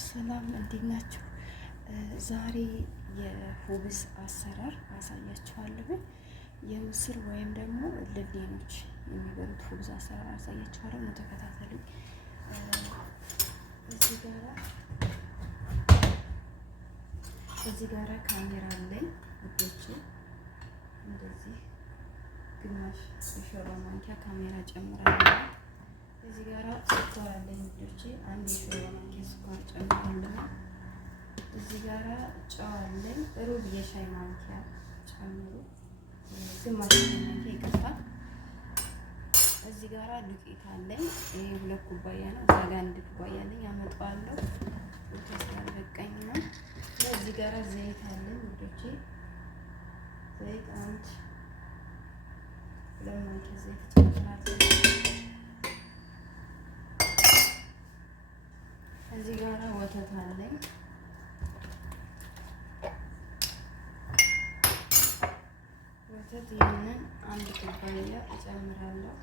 ሰላም እንዴት ናችሁ? ዛሬ የሁብዝ አሰራር አሳያችኋለሁ። የምስር ወይም ደግሞ ልብኔኖች የሚበሉት ሁብዝ አሰራር አሳያችኋለሁ። ነው ተከታተሉኝ። እዚህ ጋራ ካሜራ አለኝ ውዶቼ። እንደዚህ ግማሽ የሾርባ ማንኪያ ካሜራ ጨምራለሁ። እዚህ ጋራ ስኳር አለኝ ውዶቼ። አንድ የሾርባ ማንኪያ ስኳር ጨምራለሁ። እዚህ ጋራ ጨው አለኝ ሩብ የሻይ ማንኪያ ጨምሩ። ግማሽ የሻይ ማንኪያ ይቀርታል። እዚህ ጋራ ዱቄት አለኝ። ይሄ 2 ኩባያ ነው። እዛ ጋር 1 ኩባያ አለኝ። አመጣዋለሁ ስላልበቃኝ ነው። እዚህ ጋራ ዘይት አለኝ ውዶቼ። ዘይት 2 ማንኪያ ዘይት ጨምራለሁ። እዚህ ጋራ ወተት አለኝ። ወተት ይሄንን 1 ኩባያ እጨምራለሁ።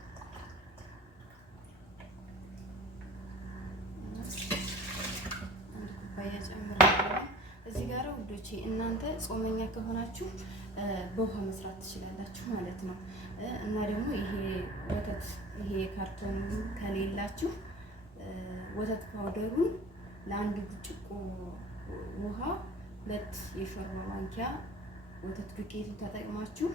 1 ኩባያ እጨምራለሁ። እዚህ ጋራ ውዶቼ እናንተ ጾመኛ ከሆናችሁ በውሃ መስራት ትችላላችሁ ማለት ነው። እና ደግሞ ይሄ ወተት ይሄ ካርቶን ከሌላችሁ ወተት ፓውደሩን ለ1 ብርጭቆ ውሃ 2 የሾርባ ማንኪያ ወተት ዱቄቱን ተጠቅማችሁ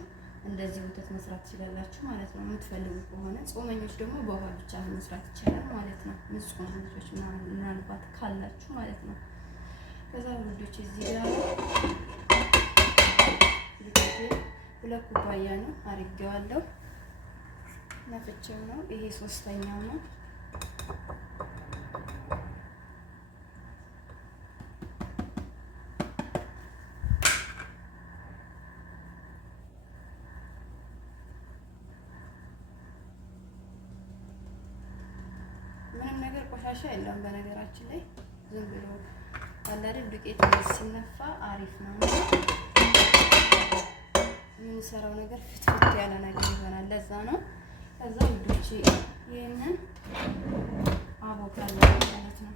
እንደዚህ ወተት መስራት ትችላላችሁ ማለት ነው። የምትፈልጉ ከሆነ ጾመኞች ደግሞ በውሃ ብቻ መስራት ይችላል ማለት ነው። ንጹህ ልጆች ምናልባት ካላችሁ ማለት ነው። ከዛ ውዶች እዚህ ጋር 2 ኩባያ ነው አድርጌዋለሁ። ነፍቼው ነው። ይሄ 3ኛው ነው። ምንም ነገር ቆሻሻ የለውም። በነገራችን ላይ ዝም ብሎ አላሪ ዱቄት ሲነፋ አሪፍ ነው። የምንሰራው ነገር ፍትፍት ያለ ነገር ይሆናል። ለዛ ነው። ከዛ ውዶቼ ይሄንን አቦካለሁ ማለት ነው።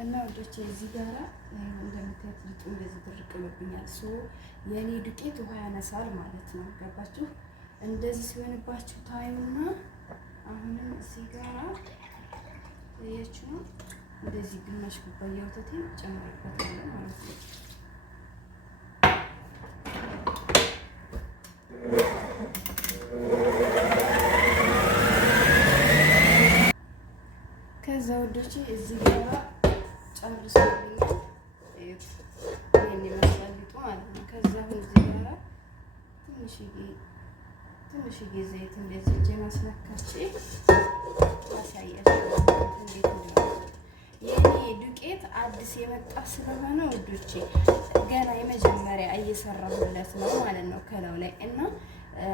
እና ወዶቼ እዚህ ጋራ እንደምታዩት ልጡ እንደዚህ ድርቅ ብሎብኛል። የኔ ዱቄት ውሃ ያነሳል ማለት ነው። ገባችሁ? እንደዚህ ሲሆንባችሁ ታዩና አሁንም እዚህ ጋራ ያያችሁ እንደዚህ ግማሽ ኩባያ ወተት ጨምርበታለሁ ማለት ነው። ከዛ ወዶቼ እዚህ ጋራ ጨርሶልኛል። ይሄን ይመስላል ሊጡ ማለት ነው። ከዛ አሁን እዚህ ጋራ ትንሽዬ ዘይት እንደዚህ እጄን አስነካቼ አሳያለሁ እንዴት እንደሆነ። የኔ ዱቄት አዲስ የመጣ ስለሆነ ውዶቼ ገና የመጀመሪያ እየሰራሁለት ነው ማለት ነው ከላው ላይ እና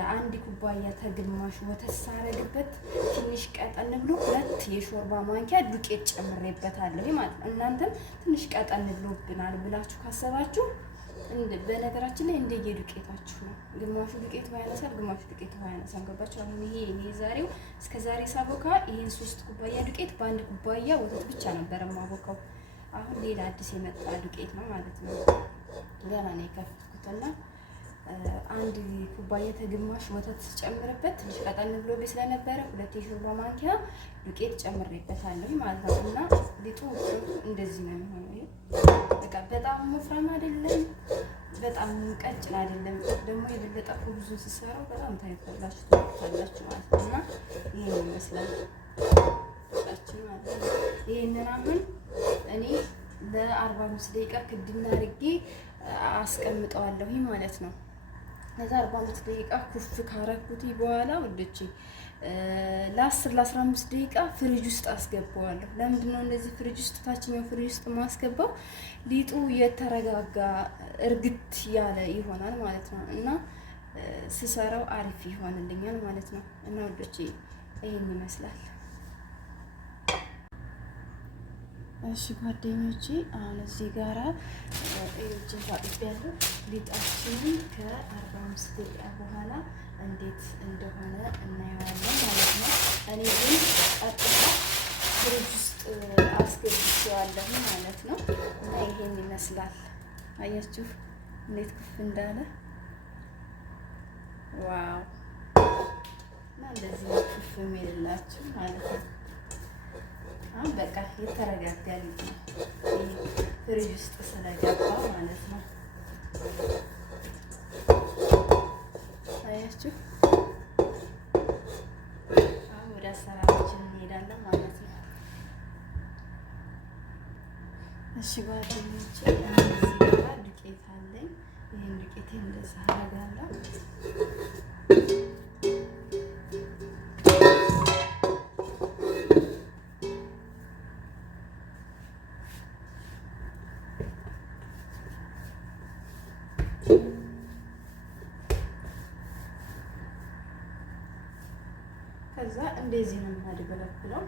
1 ኩባያ ተግማሽ ወተት ሳረግበት ትንሽ ቀጠን ብሎ 2 የሾርባ ማንኪያ ዱቄት ጨምሬበታለሁ ማለት ነው። እናንተም ትንሽ ቀጠን ብሎብናል ብላችሁ ካሰባችሁ በነገራችን ላይ እንደየዱቄታችሁ ነው። ግማሹ ዱቄት ባያነሳል፣ ግማሹ ዱቄት ባያነሳል። ገባችሁ? አሁን ይሄ ዛሬው እስከ ዛሬ ሳቦካ ይሄን 3 ኩባያ ዱቄት በ1 ኩባያ ወተት ብቻ ነበር የማቦካው። አሁን ሌላ አዲስ የመጣ ዱቄት ነው ማለት ነው። ገና ነው የከፈትኩትና 1 ኩባያ ተግማሽ ወተት ጨምርበት ትንሽ ቀጠን ብሎ ስለነበረ 2 የሾርባ ማንኪያ ዱቄት ጨምሬበታለሁ ማለት ነው። እና ሊጡ እንደዚህ ነው የሚሆነው። በቃ በጣም ወፍራም አይደለም፣ በጣም ቀጭን አይደለም። ደግሞ የበለጠ ብዙ ሲሰራው በጣም ታይታላችሁ ማለት ነው። እና ይሄን ይመስላል ጣችን ማለት ነው። ይሄንን አሁን እኔ ለ45 ደቂቃ ክድና አድርጌ አስቀምጠዋለሁ ማለት ነው። ከዛ 45 ደቂቃ ኩፍ ካረኩት በኋላ ወደቺ ለ10 ለ15 ደቂቃ ፍሪጅ ውስጥ አስገባዋለሁ። ለምንድን ነው እንደዚህ ፍሪጅ ውስጥ ታችኛው ፍሪጅ ውስጥ ማስገባው? ሊጡ የተረጋጋ እርግት ያለ ይሆናል ማለት ነው እና ስሰራው አሪፍ ይሆንልኛል ማለት ነው። እና ወዶቼ ይሄን ይመስላል። እሺ ጓደኞቼ አሁን እዚህ ጋራ እጅን ታጥቤያለሁ። ሊጣችንን ከ45 ደቂቃ በኋላ እንዴት እንደሆነ እናየዋለን ማለት ነው። እኔ ግን ቀጥታ ፍሪጅ ውስጥ አስገብቼዋለሁ ማለት ነው እና ይሄን ይመስላል። አያችሁ እንዴት ክፍ እንዳለ ዋው! እና እንደዚህ ክፍ የሚልላችሁ ማለት ነው። አሁን በቃ የተረጋጋ ሊጥ ነው ፍሪጅ ውስጥ ስለገባ ማለት ነው። አያችሁ። አሁን ወደ አሰራራችን እንሄዳለን ማለት ነው። እሺ ጓደኞቼ እዚህ ጋር ዱቄት አለኝ። ይሄን ዱቄቴ እንደዛ አደርጋለሁ። ከዛ እንደዚህ ነው የማድበለብለው።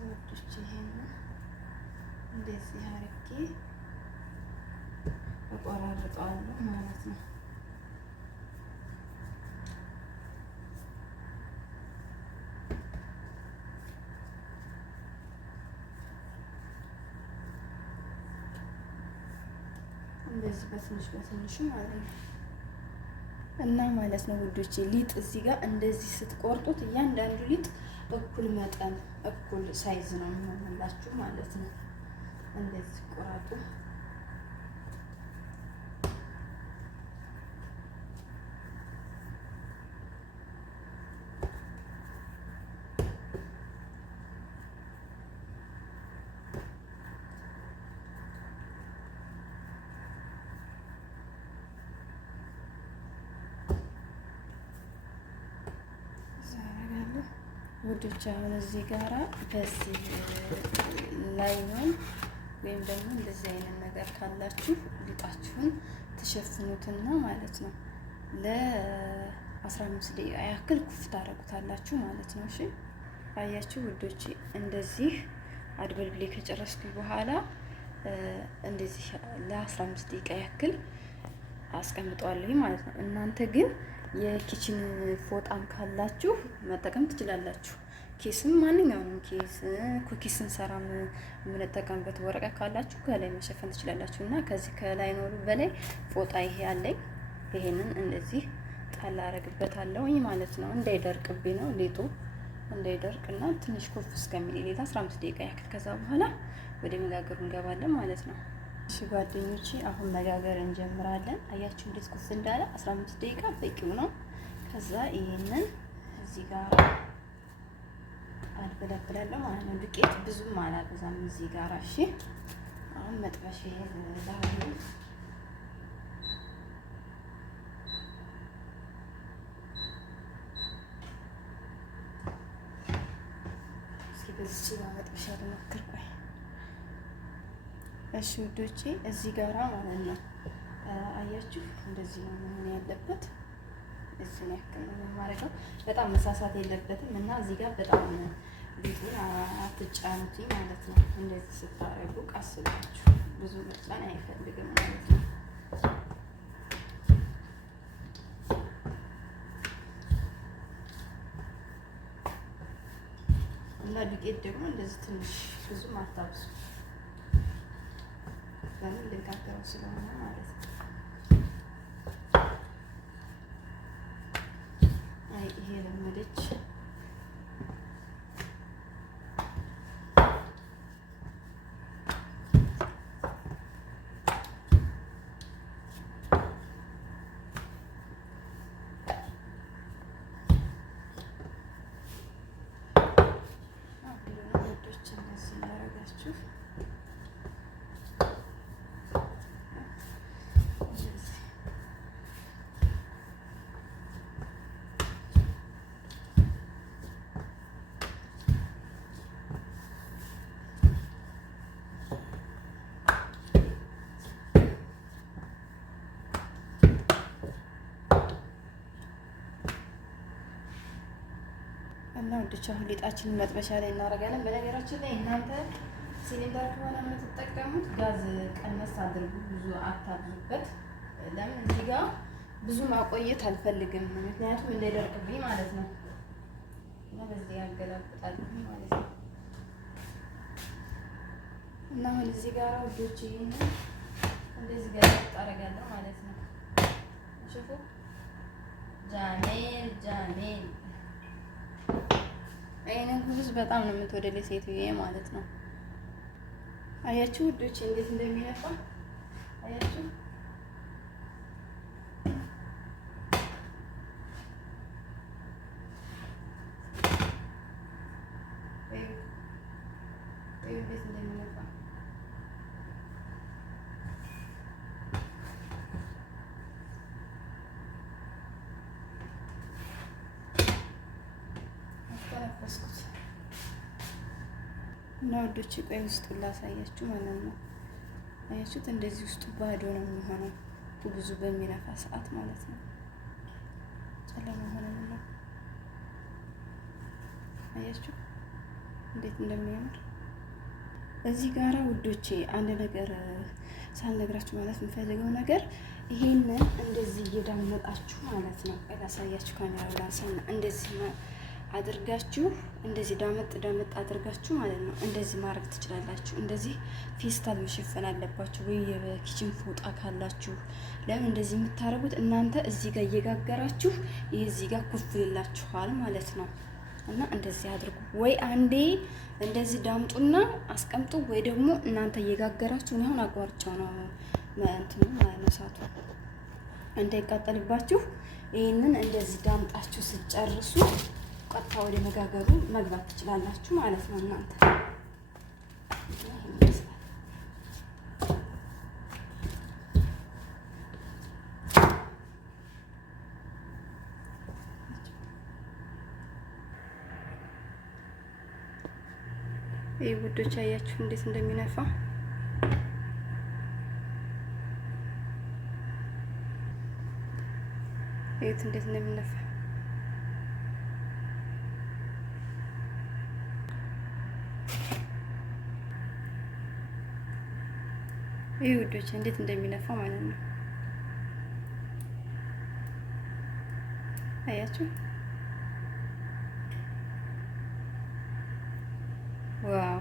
ወዶች ይሄን እንደዚህ አድርጌ እቆራርጠዋለሁ ማለት ነው። እንደዚህ በትንሽ በትንሹ ማለት ነው እና ማለት ነው ውዶቼ ሊጥ እዚህ ጋር እንደዚህ ስትቆርጡት እያንዳንዱ ሊጥ እኩል መጠን እኩል ሳይዝ ነው የሚሆንላችሁ ማለት ነው። እንደዚህ ቆራጡ። ውዶች አሁን እዚህ ጋራ በዚህ ላይኖን ወይም ደግሞ እንደዚህ አይነት ነገር ካላችሁ ሊጣችሁን ትሸፍኑትና ማለት ነው ለ15 ደቂቃ ያክል ኩፍ ታደርጉታላችሁ ማለት ነው። እሺ አያችሁ ውዶች፣ እንደዚህ አድበልብሌ ከጨረስኩኝ በኋላ እንደዚህ ለ15 ደቂቃ ያክል አስቀምጠዋለሁ ማለት ነው። እናንተ ግን የኪችን ፎጣም ካላችሁ መጠቀም ትችላላችሁ። ኬስም ማንኛውንም ኬስ ኩኪስ ስንሰራ የምንጠቀምበት ወረቀት ካላችሁ ከላይ መሸፈን ትችላላችሁ። እና ከዚህ ከላይ ኖሩ በላይ ፎጣ ይሄ አለኝ። ይሄንን እንደዚህ ጣል አደርግበታለሁ ማለት ነው። እንዳይደርቅብኝ ነው ሊጡ እንዳይደርቅና ትንሽ ኩፍ እስከሚል ሌላ 15 ደቂቃ ያክል ከዛ በኋላ ወደ መጋገሩ እንገባለን ማለት ነው። እሺ ጓደኞቼ አሁን መጋገር እንጀምራለን። አያችሁ እንዴት ኩፍ እንዳለ 15 ደቂቃ በቂው ነው። ከዛ ይሄንን እዚህ ጋር አድበለብላለሁ ማለት ነው። ዱቄት ብዙም አላበዛም እዚህ ጋር። እሺ አሁን መጥበሻ ላሉ እስኪ በዚህ መጥበሻ ልሞክር። ቆይ እሺ ውዶቼ እዚህ ጋራ ማለት ነው አያችሁ እንደዚህ ነው መሆን ያለበት። እዚህ ነው ያክል ነው የማደርገው። በጣም መሳሳት የለበትም እና እዚህ ጋር በጣም ሊጡን አትጫኑትኝ ማለት ነው። እንደዚህ ስታረጉ ቀስ ብላችሁ ብዙ መጫን አይፈልግም ማለት ነው። እና ዱቄት ደግሞ እንደዚህ ትንሽ ብዙም አታብሱ። ለምን ልጋገረው ስለሆነ ማለት ነው። አይ ይሄ ለመደች እና ወደቻ ሊጣችንን መጥበሻ ላይ እናደርጋለን። በነገራችን ላይ እናንተ ሲሊንደር ከሆነ የምትጠቀሙት ጋዝ ቀነስ አድርጉ፣ ብዙ አታብዙበት። ለምን እዚህ ጋር ብዙ ማቆየት አልፈልግም፣ ምክንያቱም እንዳይደርቅብኝ ማለት ነው። እና በዚህ ያገላብጣልኝ ማለት ነው። እና አሁን እዚህ ጋር ወዶች እንደዚህ ጋር ታረጋለሁ ማለት ነው። ሽፉ ጃሜል ጃሜል አይነን ሁሉስ በጣም ነው የምትወደልኝ ሴትዬ ማለት ነው። አያችሁ ውዶች እንዴት እንደሚነፋ አያችሁ። እንዴት እንደሚነፋ አስተነፈስኩት እና ወዶች ቆይ ውስጡን ላሳያችሁ ማለት ነው። አያችሁት? እንደዚህ ውስጡ ባዶ ነው የሚሆነው ብዙ በሚነፋ ሰዓት ማለት ነው። ጨለማ ሆነ ነው። አያችሁ እንዴት እንደሚያምር። እዚህ ጋራ ውዶቼ አንድ ነገር ሳልነግራችሁ ማለት የምፈልገው ነገር ይሄንን እንደዚህ እየዳመጣችሁ ማለት ነው። ላሳያችሁ ካሜራው ላንሳና እንደዚህ አድርጋችሁ እንደዚህ ዳመጥ አድርጋችሁ ማለት ነው። እንደዚህ ማድረግ ትችላላችሁ። እንደዚህ ፌስታል መሸፈን አለባችሁ ወይ የኪችን ፎጣ ካላችሁ። ለምን እንደዚህ የምታረጉት እናንተ እዚህ ጋር እየጋገራችሁ ይሄ እዚህ ጋር ኩፍ ይላችኋል ማለት ነው። እና እንደዚህ አድርጉ። ወይ አንዴ እንደዚህ ዳምጡና አስቀምጡ፣ ወይ ደግሞ እናንተ እየጋገራችሁ ነው። አሁን አቋርጫው ነው እንትኑ ማነሳቱ እንዳይቃጠልባችሁ ይሄንን እንደዚህ ዳምጣችሁ ስጨርሱ ቀጥታ ወደ መጋገሩ መግባት ትችላላችሁ ማለት ነው። እናንተ ይሄ ውዶች አያችሁ እንዴት እንደሚነፋ። እዩት እንዴት እንደሚነፋ። ይሄ ውዶች እንዴት እንደሚነፋ ማለት ነው። አያችሁ? ዋው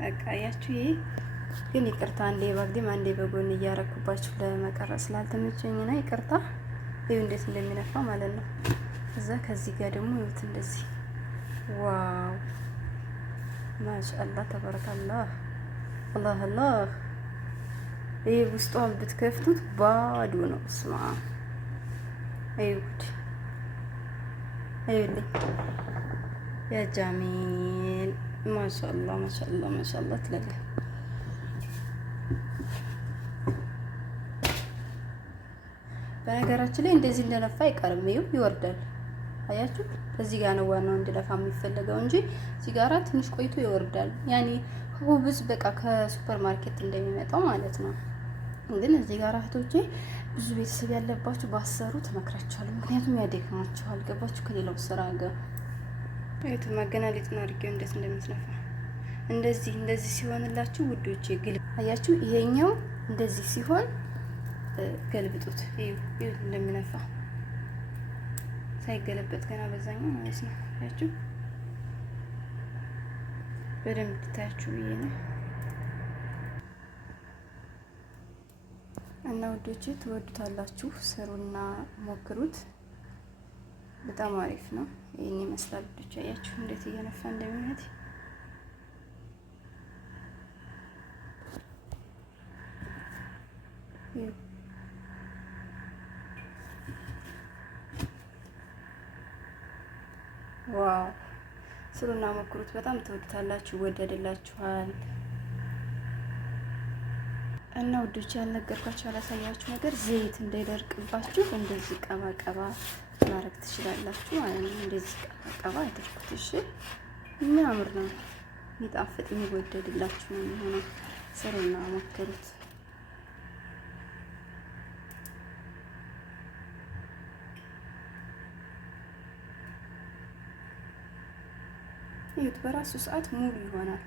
በቃ አያችሁ። ይሄ ግን ይቅርታ አንዴ ባግዴም አንዴ በጎን እያረኩባችሁ ለመቀረጽ ስላልተመቸኝ ነው። ይቅርታ። ይሄው እንዴት እንደሚነፋ ማለት ነው። እዛ ከዚህ ጋር ደግሞ ይሁት እንደዚህ ዋው ማሻአላህ ተባረካላህ አላህ አላህ። ይሄ ውስጧን ብትከፍቱት ባዶ ነው። ስማ አይውድ አይውልኝ ያ ጃሚል ማሻአላህ ማሻአላህ ማሻአላህ ትላለህ። በነገራችን ላይ እንደዚህ እንደነፋ አይቀርም። ይኸው ይወርዳል። አያችሁ? እዚህ ጋር ነው ዋናው እንዲለፋ የሚፈለገው እንጂ እዚህ ጋራ ትንሽ ቆይቶ ይወርዳል። ያኔ ሁብዝ በቃ ከሱፐር ማርኬት እንደሚመጣው ማለት ነው። ግን እዚህ ጋር እህቶቼ ብዙ ቤተሰብ ያለባችሁ ባሰሩ ተመክራችኋል። ምክንያቱም ያደክማችኋል። ገባችሁ? ከሌላው ስራ ጋር እቱ ማገናሊጥ ነው አድርጌው እንዴት እንደምትነፋ እንደዚህ ሲሆንላችሁ ውዶቼ ግል አያችሁ? ይሄኛው እንደዚህ ሲሆን ገልብጡት። ይሄ እንደሚነፋ ሳይገለበጥ ገና በዛኛው ማለት ነው። አያችሁ? በደንብ ትታያችሁ ብዬ ነው። እና ውዶቼ ትወዱታላችሁ። ስሩና ሞክሩት። በጣም አሪፍ ነው። ይሄን ይመስላል ውዶቼ። አያችሁ እንዴት እየነፋ እንደሚሄድ። ዋው ስሩና ሞክሩት። በጣም ትወዱታላችሁ። ወደደላችኋል። እና ውዶች ያልነገርኳችሁ ያላሳያችሁ ነገር ዘይት እንዳይደርቅባችሁ እንደዚህ ቀባ ቀባ ማድረግ ትችላላችሁ ማለት ነው። እንደዚህ ቀባ ቀባ አድርጉት። እሺ የሚያምር ነው፣ የሚጣፍጥ የሚወደድላችሁ ነው የሚሆነው። ስሩና ሞክሩት። እዩት፣ በራሱ ሰዓት ሙሉ ይሆናል።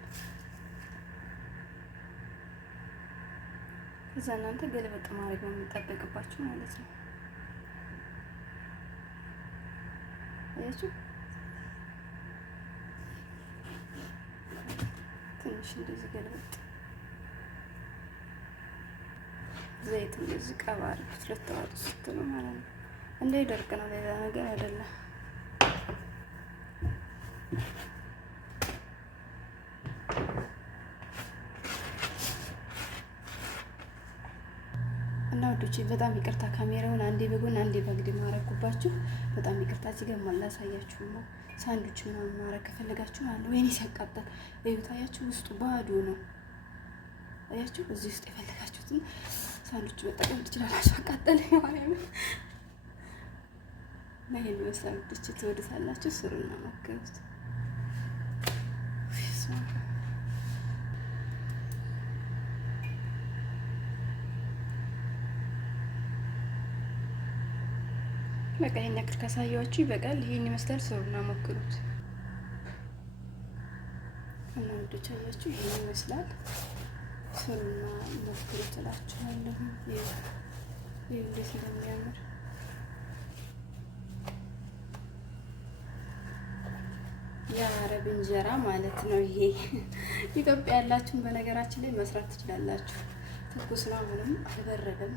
ከዛ እናንተ ገለበጥ ማድረግ ነው የሚጠበቅባችሁ ማለት ነው። አያችሁ፣ ትንሽ እንደዚህ ገለበጥ፣ ዘይት እንደዚህ ቀባ አድርጉት ለተዋጡ ስትሉ ማለት ነው። እንዳይደርቅ ነው፣ ሌላ ነገር አይደለም። እና ወዶቼ በጣም ይቅርታ ካሜራውን አንዴ በጎን አንዴ በግድ ማረኩባችሁ። በጣም ይቅርታ። እዚህ ጋር ላሳያችሁ ነው። ሳንዱች ምናምን ማረግ ከፈለጋችሁ ማለት ነው። ወይኔ ሲያቃጥል እዩት። አያችሁ ውስጡ ባዶ ነው። አያችሁ እዚህ ውስጥ የፈለጋችሁትን ሳንዱች መጠቀም ትችላላችሁ። አቃጠለ ማለት ነው። እና ይሄን ይመስላል ወዶቼ። ትወዱታላችሁ። ስሩና ሞክሩት። በቃ ይሄን ያክል ካሳያችሁ ይበቃል። ይሄን ይመስላል። ስሩና ሞክሩት። እና ወዶች አያችሁ ይሄን ይመስላል። ስሩና ሞክሩት እላችኋለሁ። ይሄ እንዴት እንደሚያምር የአረብ እንጀራ ማለት ነው። ይሄ ኢትዮጵያ ያላችሁን በነገራችን ላይ መስራት ትችላላችሁ። ትኩስ ነው፣ ምንም አልበረደም።